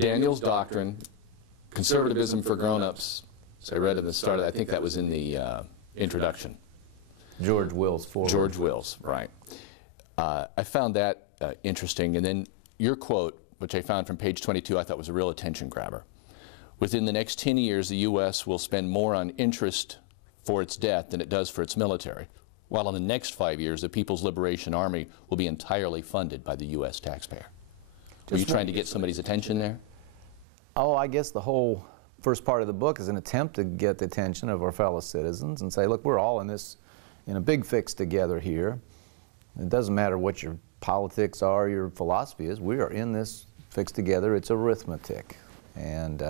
Daniels Doctrine, Conservatism for Grown-Ups. So I read at the start, I think that was in the introduction. George Will's foreword. George Will's, right. I found that interesting. And then your quote, which I found from page 22, I thought was a real attention grabber. Within the next 10 years, the U.S. will spend more on interest for its debt than it does for its military, while in the next 5 years, the People's Liberation Army will be entirely funded by the U.S. taxpayer. Were you trying to get somebody's attention there? Oh, I guess the whole first part of the book is an attempt to get the attention of our fellow citizens and say, look, we're all in this, in a big fix together here. It doesn't matter what your politics are, your philosophy is, we are in this fix together. It's arithmetic. And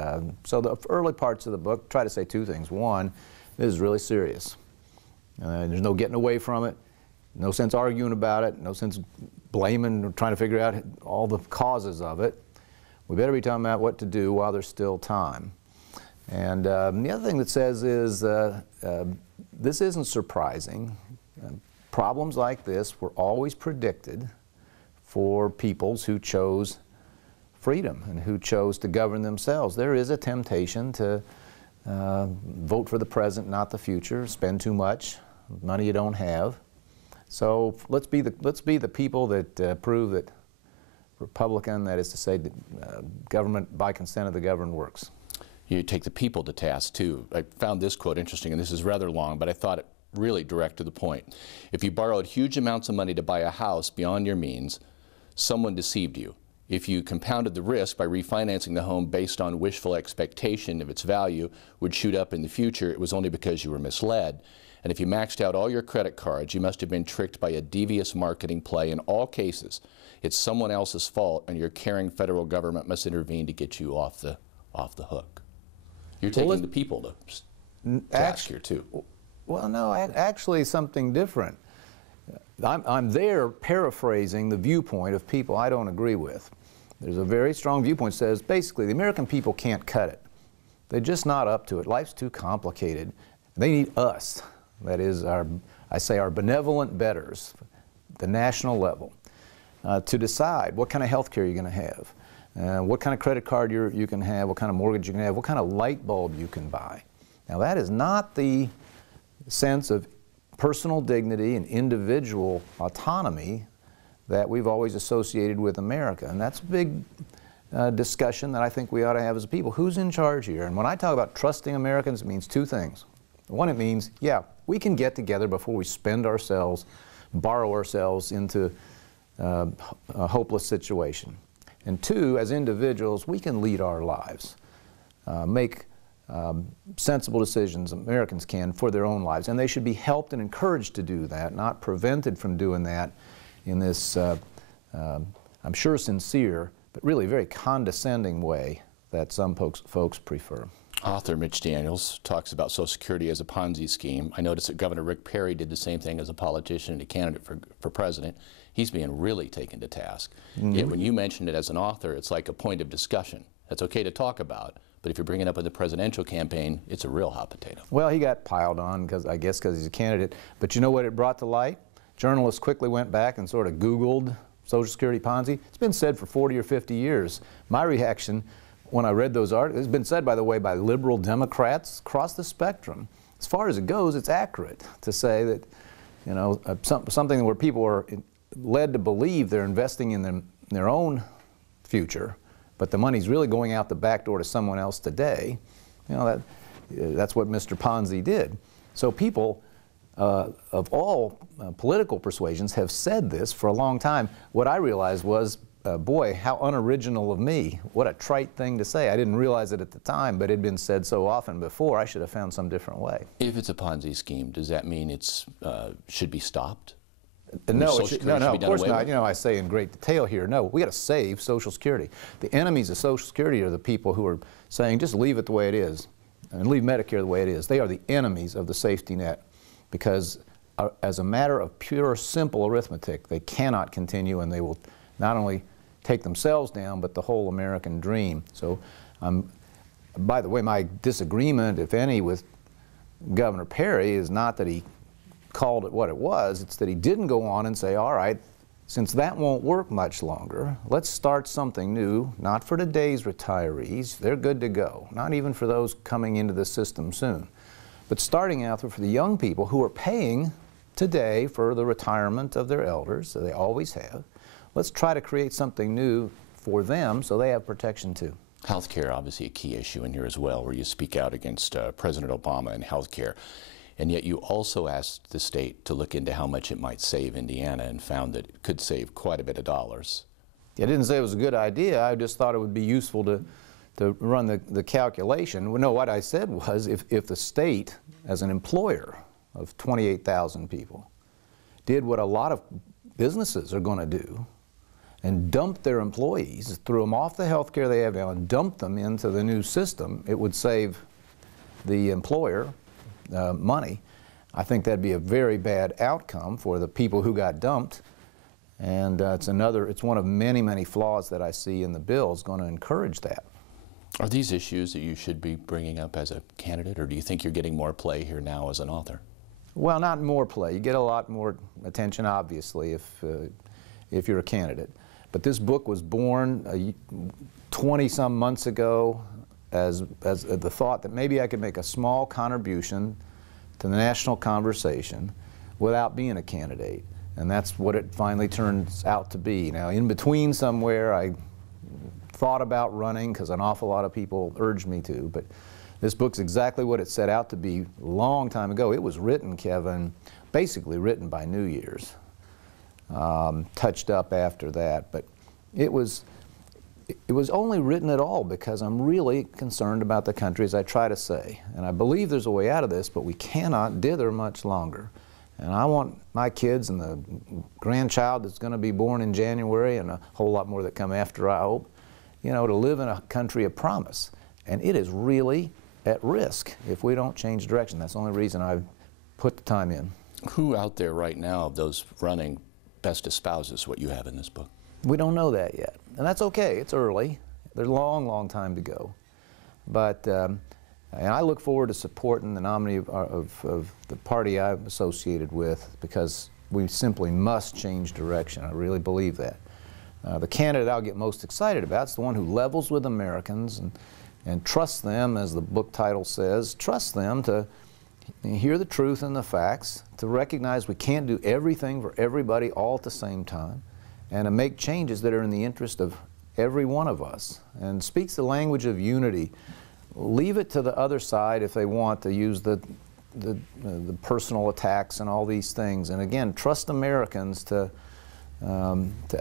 so the early parts of the book try to say two things. One, this is really serious. There's no getting away from it, no sense arguing about it, no sense blaming or trying to figure out all the causes of it. We better be talking about what to do while there's still time. And the other thing that says is this isn't surprising. Problems like this were always predicted for peoples who chose freedom and who chose to govern themselves. There is a temptation to vote for the present, not the future, spend too much, money you don't have. So let's be the people that prove that Republican, that is to say, government by consent of the governed works. You take the people to task too. I found this quote interesting, and this is rather long, but I thought it really direct to the point. If you borrowed huge amounts of money to buy a house beyond your means, someone deceived you. If you compounded the risk by refinancing the home based on wishful expectation of its value would shoot up in the future, it was only because you were misled. And if you maxed out all your credit cards, you must have been tricked by a devious marketing play. In all cases, it's someone else's fault, and your caring federal government must intervene to get you off the hook. You're taking the people to task here too. Well, no, actually something different. I'm there paraphrasing the viewpoint of people I don't agree with. There's a very strong viewpoint that says basically the American people can't cut it. They're just not up to it. Life's too complicated. They need us. That is, I say our benevolent betters, the national level, to decide what kind of health care you're going to have, what kind of credit card you can have, what kind of mortgage you can have, what kind of light bulb you can buy. Now that is not the sense of personal dignity and individual autonomy that we've always associated with America. And that's a big discussion that I think we ought to have as a people. Who's in charge here? And when I talk about trusting Americans, it means two things. One, it means, yeah, we can get together before we spend ourselves, borrow ourselves into a hopeless situation. And two, as individuals, we can lead our lives, make sensible decisions, Americans can, for their own lives. And they should be helped and encouraged to do that, not prevented from doing that in this, I'm sure sincere, but really very condescending way that some folks prefer. Author Mitch Daniels talks about Social Security as a Ponzi scheme. I noticed that Governor Rick Perry did the same thing as a politician and a candidate for president. He's being really taken to task. Mm-hmm. Yet when you mention it as an author, it's like a point of discussion. That's okay to talk about, but if you're bringing it up in the presidential campaign, it's a real hot potato. Well, he got piled on, I guess because he's a candidate. But you know what it brought to light? Journalists quickly went back and sort of Googled Social Security Ponzi. It's been said for 40 or 50 years. My reaction when I read those articles, it's been said, by the way, by liberal Democrats across the spectrum. As far as it goes, it's accurate to say that, you know, something where people are led to believe they're investing in their own future, but the money's really going out the back door to someone else today. You know, that's what Mr. Ponzi did. So people of all political persuasions have said this for a long time. What I realized was, boy, how unoriginal of me. What a trite thing to say. I didn't realize it at the time, but it had been said so often before, I should have found some different way. If it's a Ponzi scheme, does that mean it should be stopped? No, of course not. You know, I say in great detail here, no, we got to save Social Security. The enemies of Social Security are the people who are saying, just leave it the way it is, and leave Medicare the way it is. They are the enemies of the safety net, because as a matter of pure, simple arithmetic, they cannot continue, and they will not only take themselves down, but the whole American dream. So, by the way, my disagreement, if any, with Governor Perry is not that he called it what it was, it's that he didn't go on and say, all right, since that won't work much longer, let's start something new, not for today's retirees, they're good to go, not even for those coming into the system soon, but starting out for the young people who are paying today for the retirement of their elders, so they always have. Let's try to create something new for them so they have protection too. Healthcare, obviously a key issue in here as well, where you speak out against President Obama and healthcare. And yet you also asked the state to look into how much it might save Indiana and found that it could save quite a bit of dollars. I didn't say it was a good idea. I just thought it would be useful to run the calculation. Well, no, what I said was if the state, as an employer of 28,000 people, did what a lot of businesses are going to do and dumped their employees, threw them off the health care they have now and dumped them into the new system, it would save the employer money. I think that'd be a very bad outcome for the people who got dumped, and it's one of many, many flaws that I see in the bill is going to encourage that. Are these issues that you should be bringing up as a candidate, or do you think you're getting more play here now as an author? Well, not more play. You get a lot more attention, obviously, if you're a candidate. But this book was born 20-some months ago as the thought that maybe I could make a small contribution to the national conversation without being a candidate. And that's what it finally turns out to be. Now, in between somewhere, I thought about running because an awful lot of people urged me to, but this book's exactly what it set out to be a long time ago. It was written, Kevin, basically written by New Year's, touched up after that, but it was only written at all because I'm really concerned about the country, as I try to say. And I believe there's a way out of this, but we cannot dither much longer. And I want my kids and the grandchild that's going to be born in January and a whole lot more that come after, I hope, you know, to live in a country of promise. And it is really at risk if we don't change direction. That's the only reason I've put the time in. Who out there right now of those running best espouses what you have in this book? We don't know that yet, and that's okay. It's early. There's a long, long time to go. But and I look forward to supporting the nominee of the party I'm associated with because we simply must change direction. I really believe that. The candidate I'll get most excited about is the one who levels with Americans and trusts them, as the book title says, trusts them to hear the truth and the facts, to recognize we can't do everything for everybody all at the same time, and to make changes that are in the interest of every one of us, and speaks the language of unity. Leave it to the other side if they want to use the personal attacks and all these things. And again, trust Americans to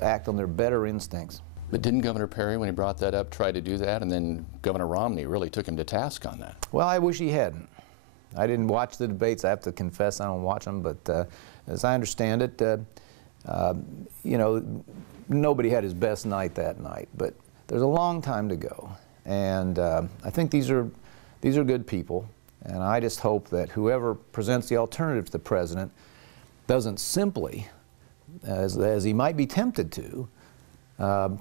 act on their better instincts. But didn't Governor Perry, when he brought that up, try to do that? And then Governor Romney really took him to task on that. Well, I wish he hadn't. I didn't watch the debates. I have to confess I don't watch them. But as I understand it, you know, nobody had his best night that night. But there's a long time to go. And I think these are good people. And I just hope that whoever presents the alternative to the president doesn't simply, as he might be tempted to,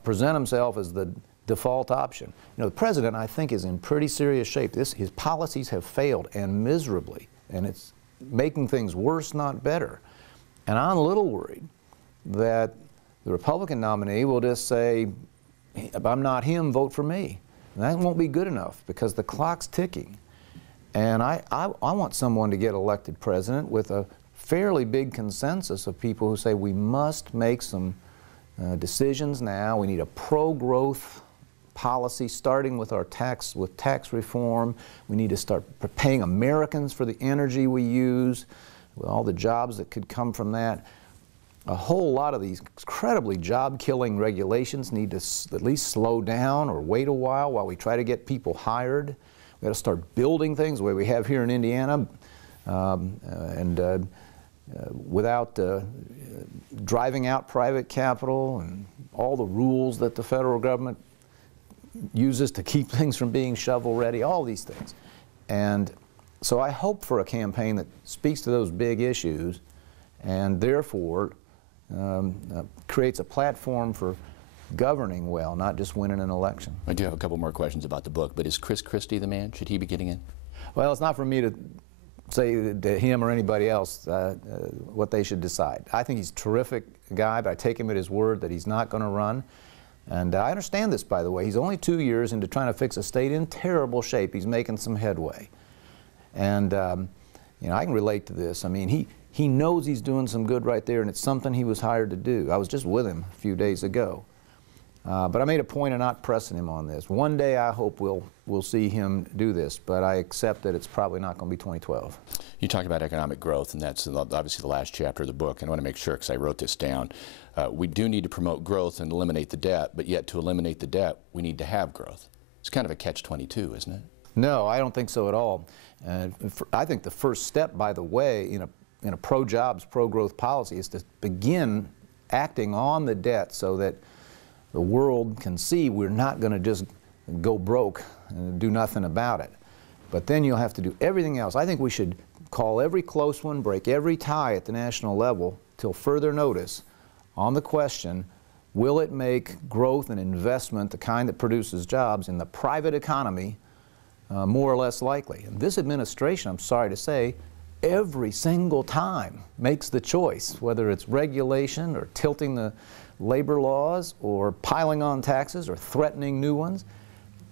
present himself as the default option. You know, the president, I think, is in pretty serious shape. His policies have failed, and miserably, and it's making things worse, not better. And I'm a little worried that the Republican nominee will just say, if I'm not him, vote for me. And that won't be good enough because the clock's ticking. And I want someone to get elected president with a fairly big consensus of people who say we must make some decisions now. We need a pro-growth policy starting with tax reform. We need to start paying Americans for the energy we use, with all the jobs that could come from that. A whole lot of these incredibly job-killing regulations need to at least slow down or wait a while we try to get people hired. We've got to start building things the way we have here in Indiana, without driving out private capital and all the rules that the federal government uses to keep things from being shovel-ready, all these things. And so I hope for a campaign that speaks to those big issues and therefore creates a platform for governing well, not just winning an election. I do have a couple more questions about the book, but is Chris Christie the man? Should he be getting in? Well, it's not for me to say to him or anybody else what they should decide. I think he's terrific guy, but I take him at his word that he's not going to run. And I understand this, by the way. He's only 2 years into trying to fix a state in terrible shape. He's making some headway. And you know, I can relate to this. I mean, he knows he's doing some good right there, and it's something he was hired to do. I was just with him a few days ago. But I made a point of not pressing him on this. One day I hope we'll see him do this, but I accept that it's probably not going to be 2012. You talk about economic growth, and that's obviously the last chapter of the book, and I want to make sure, because I wrote this down. We do need to promote growth and eliminate the debt, but yet to eliminate the debt, we need to have growth. It's kind of a catch-22, isn't it? No, I don't think so at all. I think the first step, by the way, in a pro-jobs, pro-growth policy is to begin acting on the debt so that the world can see we're not going to just go broke and do nothing about it. But then you'll have to do everything else. I think we should call every close one, break every tie at the national level till further notice on the question, will it make growth and investment, the kind that produces jobs in the private economy, more or less likely? And this administration, I'm sorry to say, every single time makes the choice, whether it's regulation or tilting the labor laws or piling on taxes or threatening new ones.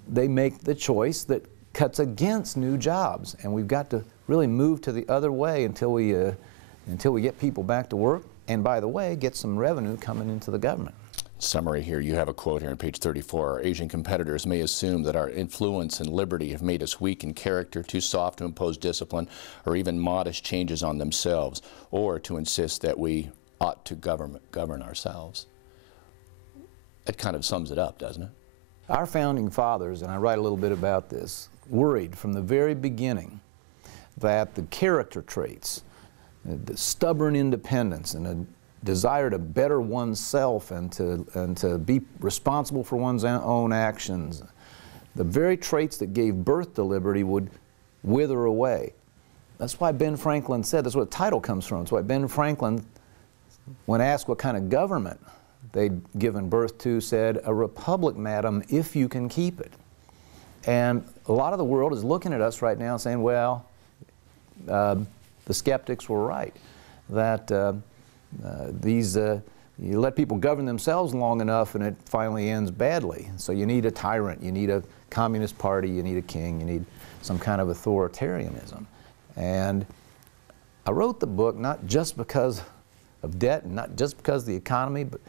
They make the choice that cuts against new jobs, and we've got to really move to the other way until we get people back to work, and by the way, get some revenue coming into the government. Summary here, you have a quote here on page 34. Our Asian competitors may assume that our influence and liberty have made us weak in character, too soft to impose discipline, or even modest changes on themselves, or to insist that we ought to govern ourselves. That kind of sums it up, doesn't it? Our founding fathers, and I write a little bit about this, worried from the very beginning that the character traits, the stubborn independence and a desire to better oneself and to be responsible for one's own actions, the very traits that gave birth to liberty would wither away. That's why Ben Franklin said, that's where the title comes from. That's why Ben Franklin, when asked what kind of government they'd given birth to, said, "A republic, madam, if you can keep it." And a lot of the world is looking at us right now saying, well, the skeptics were right, that you let people govern themselves long enough and it finally ends badly. So you need a tyrant, you need a communist party, you need a king, you need some kind of authoritarianism. And I wrote the book not just because of debt, and not just because of the economy, but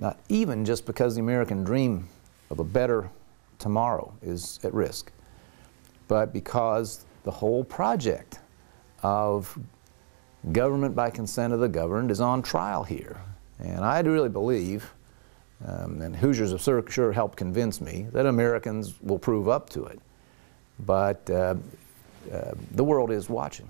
not even just because the American dream of a better tomorrow is at risk, but because the whole project of government by consent of the governed is on trial here. And I really believe, and Hoosiers have sure helped convince me, that Americans will prove up to it. But the world is watching.